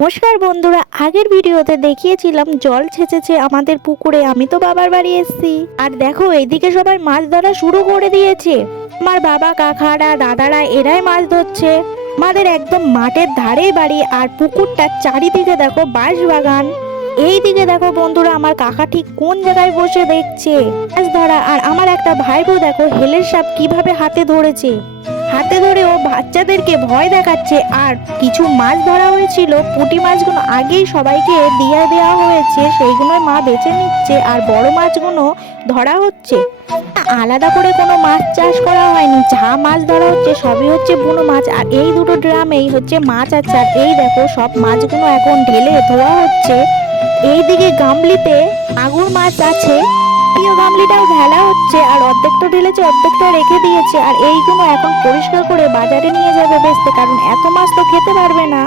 নমস্কার বন্ধুরা, আগের ভিডিওতে দেখিয়েছিলাম জল ছেঁচেছে আমাদের পুকুরে। আমি তো বাবার বাড়ি এসেছি, আর দেখো এইদিকে সবাই মাছ ধরা শুরু করে দিয়েছে। আমার বাবা, কাকারা, দাদারা এরাই মাছ ধরছে। আমাদের একদম মাঠের ধারেই বাড়ি, আর পুকুরটার চারিদিকে দেখো বাঁশ বাগান। এই দিকে দেখো বন্ধুরা, আমার কাকা ঠিক কোন জায়গায় বসে দেখছে মাছ ধরা। আর আমার একটা ভাইবো দেখো হেলের সাপ কিভাবে হাতে ধরেছে। হাতে ধরে ও বাচ্চাদেরকে ভয় দেখাচ্ছে। আর কিছু মাছ ধরা হয়েছিল, পুঁটি মাছগুলো আগেই সবাইকে দিয়ে দেওয়া হয়েছে, সেইগুলো মা বেছে নিচ্ছে। আর বড় মাছগুলো ধরা হচ্ছে। আলাদা করে কোনো মাছ চাষ করা হয়নি, যা মাছ ধরা হচ্ছে সবই হচ্ছে বুনো মাছ। আর এই দুটো ড্রামেই হচ্ছে মাছ আছে। আর এই দেখো সব মাছগুলো এখন ঢেলে ধোয়া হচ্ছে। এইদিকে গামলিতে মাগুর মাছ আছে, গামলিটাও ভেলা হচ্ছে। আর অর্ধেকটা ঢেলেছে, অর্ধেকটা রেখে দিয়েছে। আর এইগুলো এখন পরিষ্কার করে বাজারে নিয়ে যাবে বেচতে, কারণ এত মাছ তো খেতে পারবে না।